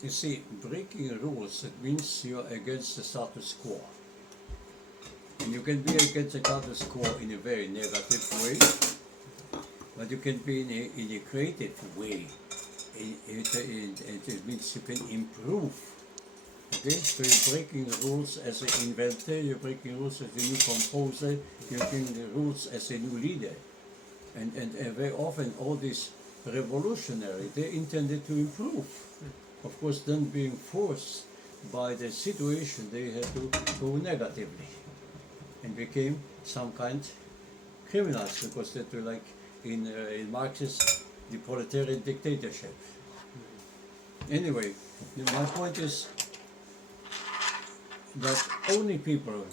You see, breaking rules, it means you're against the status quo. And you can be against the status quo in a very negative way, but you can be in a creative way. It means you can improve. Okay, so you're breaking rules as an inventor, you're breaking rules as a new composer, you're breaking the rules as a new leader. And very often all these revolutionary, they're intended to improve. Of course, then being forced by the situation, they had to go negatively and became some kind criminals, because they were like in Marxist, the proletarian dictatorship. Anyway, my point is that only people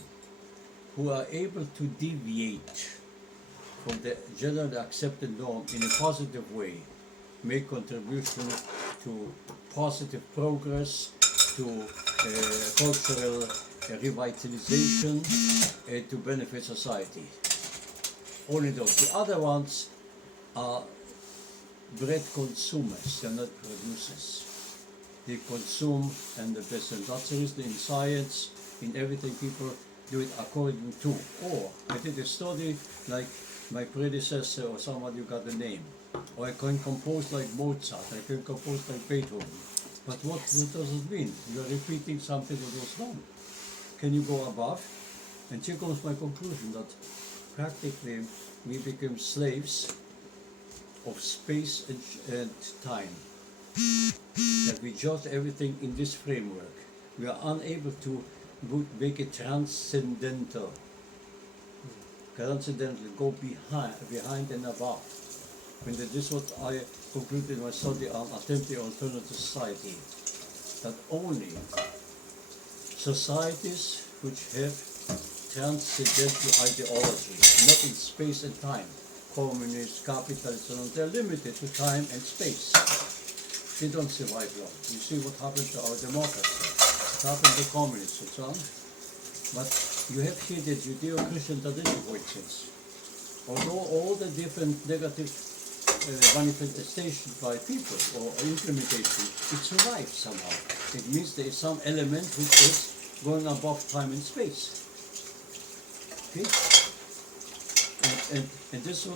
who are able to deviate from the generally accepted norm in a positive way make contribution to positive progress, to cultural revitalization, to benefit society. Only those. The other ones are bread consumers, they're not producers. They consume and the best, and that's the reason in science, in everything, people do it according to. Or I did a study like my predecessor or somebody who got the name. Or I can compose like Mozart, I can compose like Beethoven. But what does it mean? You are repeating something that was wrong. Can you go above? And here comes my conclusion that practically we become slaves of space and time. That we judge everything in this framework. We are unable to make it transcendental. Transcendental, go behind and above. When this is what I concluded in my study on attempting alternative society. That only societies which have transcendental ideology, not in space and time, communist, capitalist, they're limited to time and space. They don't survive long. You see what happened to our democracy, what happened to communists and so on. But you have here the Judeo-Christian tradition, for instance. Although all the different negative manifestations by people or implementation, it survives somehow. It means there is some element which is going above time and space. Okay? And this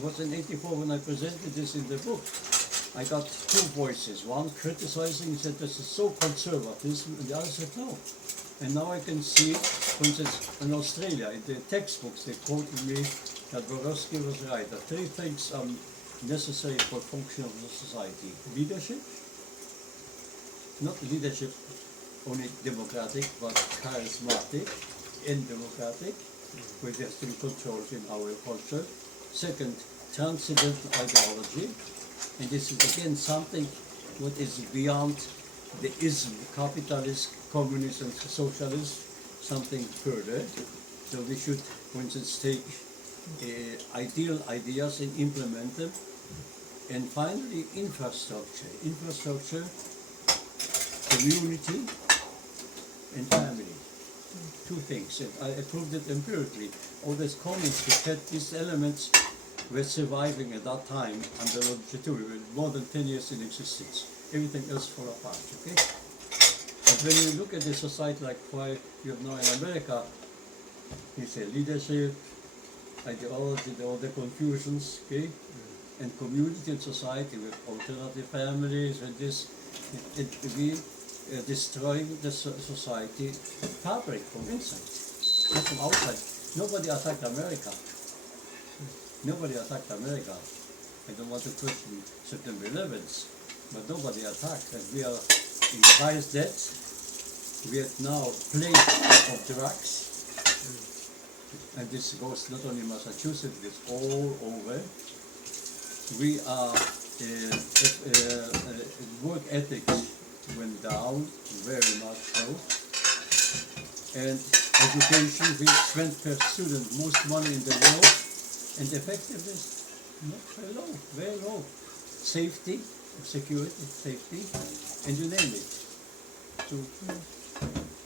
was in '84 when I presented this in the book. I got two voices. One criticizing, said this is so conservative, and the other said no. And now I can see, for instance, in Australia, in the textbooks, they quoted me that Borowski was right, that three things are necessary for function of the society. Leadership, not leadership only democratic, but charismatic and democratic, which has to be controlled in our culture. Second, transcendental ideology, and this is again something what is beyond the ism, capitalist, communist and socialist, something further. So we should, for instance, take ideal ideas and implement them. And finally, infrastructure. Infrastructure, community, and family. Two things. And I proved it empirically. All these communists which had these elements were surviving at that time under longitude, more than 10 years in existence. Everything else fell apart, okay? But when you look at a society like you have now in America, you say leadership, ideology, all the confusions, okay? And community and society with alternative families and this, we destroying the society fabric from inside, not from outside. Nobody attacked America. Nobody attacked America. I don't want to question September 11th, but nobody attacked. And we are in the highest debt. We have now plague of drugs. And this goes not only in Massachusetts, it's all over. We are, work ethics went down, very much so. And education, we spent per student most money in the world, and effectiveness, not very low, very low. Safety, security, safety, and you name it. So,